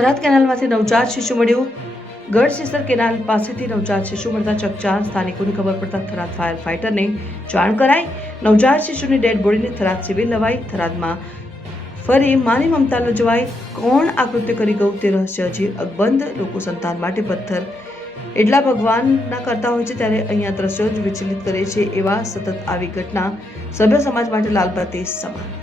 થરાદ કેનાલમાંથી નવજાત શિશુ મળ્યું. ગઢશીસર કેનાલ પાસેથી નવજાત શિશુ મળતા ચકચાર. સ્થાનિકોને ખબર પડતા થરાદ ફાયર ફાઈટરને જાણ કરાઈ. નવજાત શિશુની ડેડ બોડીને થરાદ સિવિલ લવાઈ. થરાદમાં ફરી માની મમતા ન જવાય. કોણ આ કૃત્ય કરી ગયું તે રહસ્ય હજી અકબંધ. લોકો સંતાન માટે પથ્થર એટલા ભગવાનના કરતા હોય છે, ત્યારે અહીંયા દ્રશ્યો જ વિચલિત કરે છે. એવા સતત આવી ઘટના સભ્ય સમાજ માટે લાલબત્તી સમાન.